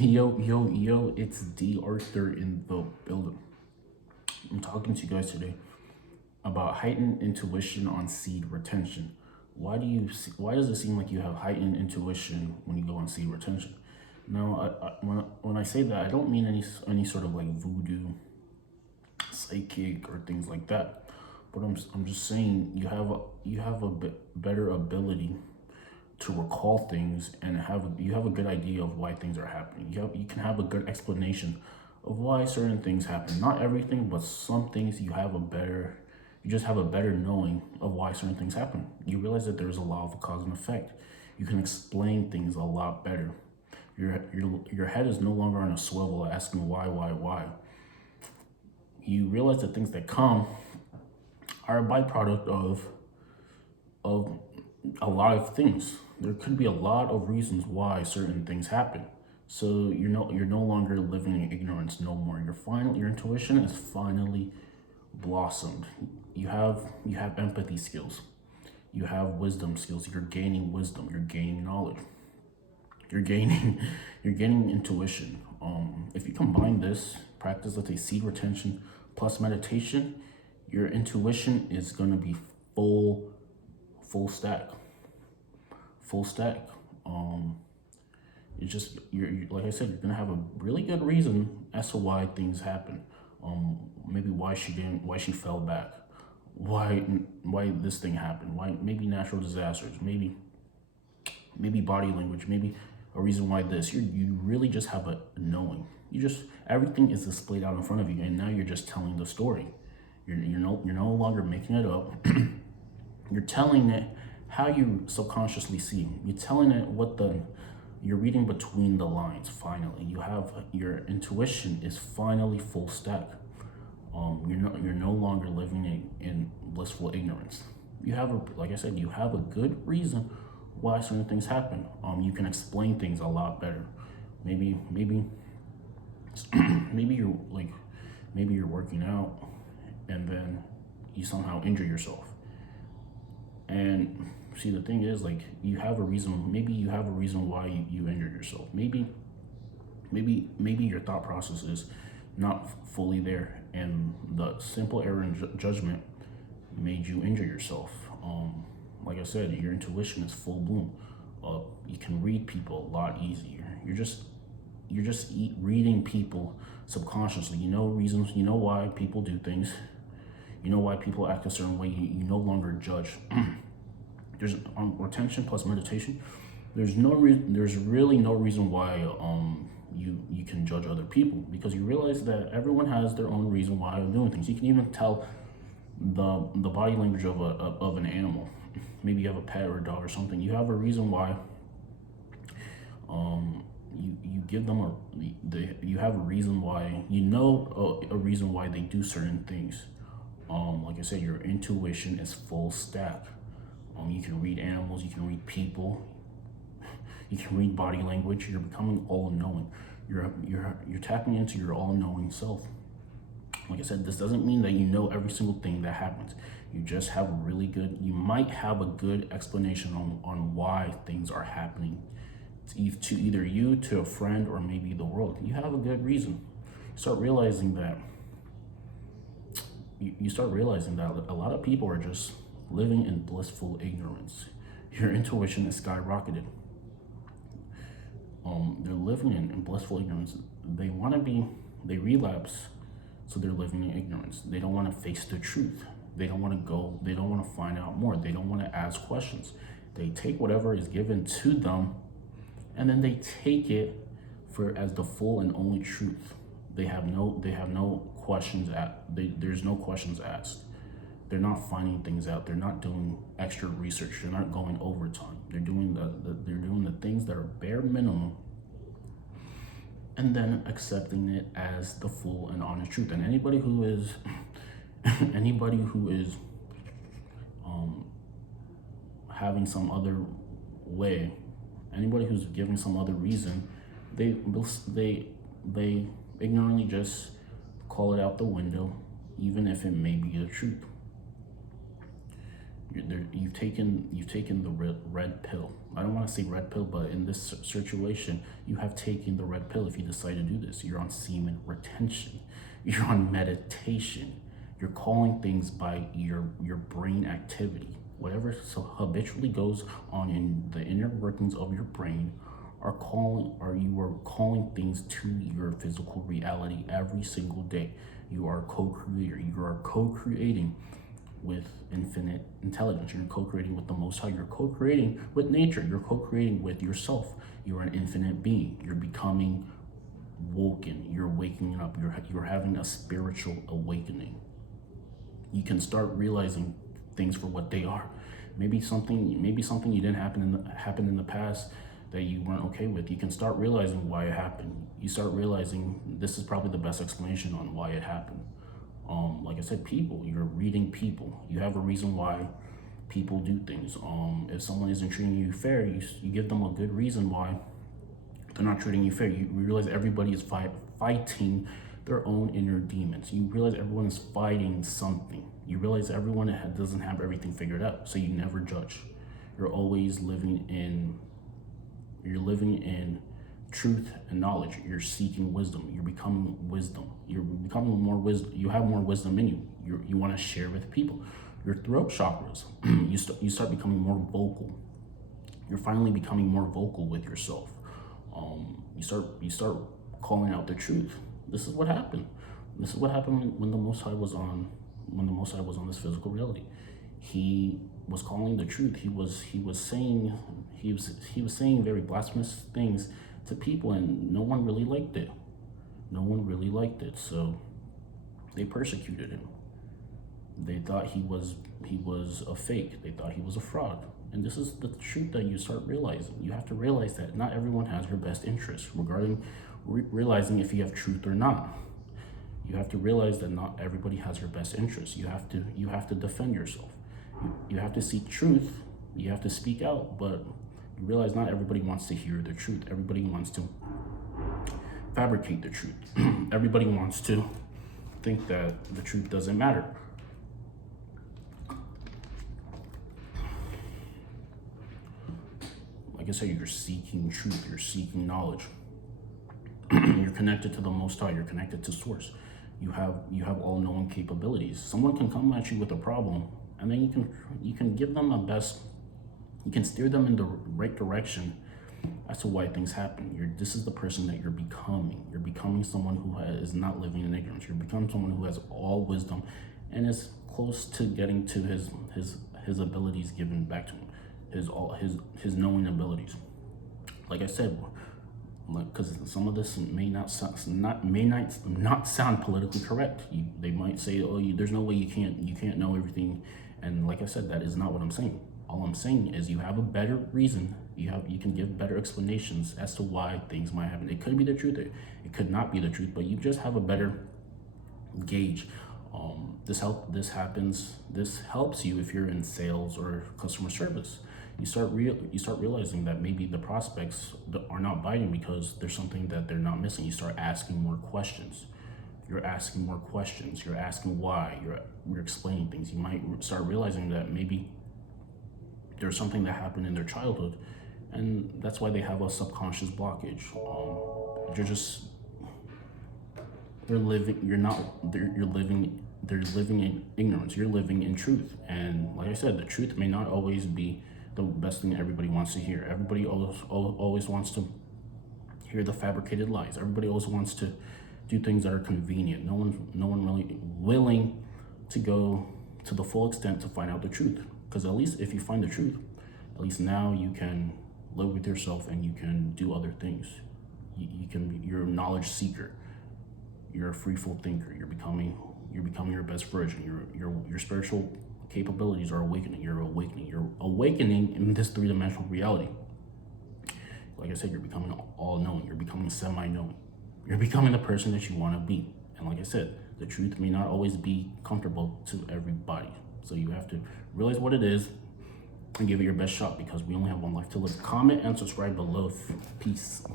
Yo, it's D.Arthur in the building. I'm talking to you guys today about heightened intuition on seed retention. Why does it seem like you have heightened intuition when you go on seed retention? Now, when I say that, I don't mean any sort of like voodoo, psychic, or things like that. But I'm just saying you have a bit better ability to recall things and you have a good idea of why things are happening. You can have a good explanation of why certain things happen. Not everything, but some things you just have a better knowing of why certain things happen. You realize that there's a law of cause and effect. You can explain things a lot better. Your head is no longer on a swivel asking why. You realize that things that come are a byproduct of a lot of things. There could be a lot of reasons why certain things happen. So you're no longer living in ignorance no more. Your intuition is finally blossomed. You have empathy skills. You have wisdom skills. You're gaining wisdom. You're gaining knowledge. You're gaining you're gaining intuition. If you combine this practice, let's say seed retention plus meditation, your intuition is gonna be full stack full stack. It's just like I said, you're gonna have a really good reason as to why things happen. Maybe why she fell back, why this thing happened, why maybe natural disasters, maybe body language, maybe a reason why this. You really just have a knowing. Everything is displayed out in front of you, and now you're just telling the story. You're no longer making it up. You're telling it how you subconsciously see. You're telling it you're reading between the lines. Finally, you have your intuition is finally full stack. You're no longer living in blissful ignorance. Like I said, you have a good reason why certain things happen. You can explain things a lot better. Maybe maybe you're working out and then you somehow injure yourself. And see, the thing is, like, you have a reason. Maybe you have a reason why you injured yourself. Maybe your thought process is not fully there, and the simple error in judgment made you injure yourself. Like I said, your intuition is full bloom. You can read people a lot easier. You're just reading people subconsciously. You know reasons. You know why people do things. You know why people act a certain way. You no longer judge. There's retention plus meditation. There's really no reason why you can judge other people, because you realize that everyone has their own reason why they're doing things. You can even tell the body language of an animal. Maybe you have a pet or a dog or something. You have a reason why. You give them you have a reason why. You know a reason why they do certain things. Like I said, your intuition is full stack. You can read animals, you can read people, you can read body language. You're becoming all knowing. You're tapping into your all knowing self. Like I said, this doesn't mean that you know every single thing that happens. You just have you might have a good explanation on why things are happening to either you, to a friend, or maybe the world. You have a good reason. Start realizing that you start realizing that a lot of people are just living in blissful ignorance. Your intuition is skyrocketed. They're living in blissful ignorance. They relapse, so they're living in ignorance. They don't want to face the truth. They don't want to find out more. They don't want to ask questions. They take whatever is given to them, and then they take it as the full and only truth. They have no questions there's no questions asked. They're not finding things out. They're not doing extra research. They're not going overtime. They're doing the things that are bare minimum, and then accepting it as the full and honest truth. And anybody who is having some other way, anybody who's giving some other reason, they ignorantly just call it out the window, even if it may be the truth. You've taken the red pill. I don't want to say red pill, but in this situation, you have taken the red pill. If you decide to do this, you're on semen retention. You're on meditation. You're calling things by your brain activity. Whatever so habitually goes on in the inner workings of your brain you are calling things to your physical reality every single day. You are a co-creator. You are co-creating with infinite intelligence. You're co-creating with the Most High. You're co-creating with nature. You're co-creating with yourself. You're an infinite being. You're becoming woken. You're waking up. You're having a spiritual awakening. You can start realizing things for what they are. Maybe something you didn't happen in the past that you weren't okay with. You can start realizing why it happened. You start realizing this is probably the best explanation on why it happened. Like I said, people. You're reading people. You have a reason why people do things. If someone isn't treating you fair, you give them a good reason why they're not treating you fair. You realize everybody is fighting their own inner demons. You realize everyone is fighting something. You realize everyone doesn't have everything figured out, so you never judge. You're always living in truth and knowledge. You're seeking wisdom. You're becoming wisdom. You're becoming more wisdom. You have more wisdom in you. You want to share with people. Your throat chakras. You start becoming more vocal. You're finally becoming more vocal with yourself. You start calling out the truth. This is what happened. This is what happened when the Most High was on this physical reality. He was calling the truth. He was saying very blasphemous things to people, and no one really liked it. So they persecuted him. They thought he was a fake. They thought he was a fraud. And this is the truth that you start realizing. You have to realize that not everyone has your best interest regarding realizing if you have truth or not. You have to realize that not everybody has your best interest. You have to defend yourself. You have to seek truth. You have to speak out, but you realize not everybody wants to hear the truth. Everybody wants to fabricate the truth. Everybody wants to think that the truth doesn't matter. Like I said, you're seeking truth. You're seeking knowledge. You're connected to the Most High. You're connected to Source. You have all-knowing capabilities. Someone can come at you with a problem, and then you can give them a best. You can steer them in the right direction as to why things happen. This is the person that you're becoming. You're becoming someone who is not living in ignorance. You're becoming someone who has all wisdom and is close to getting to his abilities given back to him, his knowing abilities. Like I said, because some of this may not sound politically correct. They might say, "Oh, there's no way you can't know everything," and like I said, that is not what I'm saying. All I'm saying is you have a better reason. You can give better explanations as to why things might happen. It could be the truth. It could not be the truth, but you just have a better gauge. This helps you if you're in sales or customer service. You start realizing that maybe the prospects are not biting because there's something that they're not missing. You start asking more questions. You're asking more questions. You're asking why. You're explaining things. You might start realizing that maybe there's something that happened in their childhood, and that's why they have a subconscious blockage. They're living in ignorance. You're living in truth. And like I said, the truth may not always be the best thing everybody wants to hear. Everybody always wants to hear the fabricated lies. Everybody always wants to do things that are convenient. No one really willing to go to the full extent to find out the truth. Because at least if you find the truth, at least now you can live with yourself and you can do other things. You're a knowledge seeker. You're a freeful thinker. You're becoming your best version. Your spiritual capabilities are awakening. You're awakening in this three-dimensional reality. Like I said, you're becoming all-knowing. You're becoming semi-knowing. You're becoming the person that you want to be. And like I said, the truth may not always be comfortable to everybody. So you have to realize what it is and give it your best shot, because we only have one life to live. Comment and subscribe below. Peace.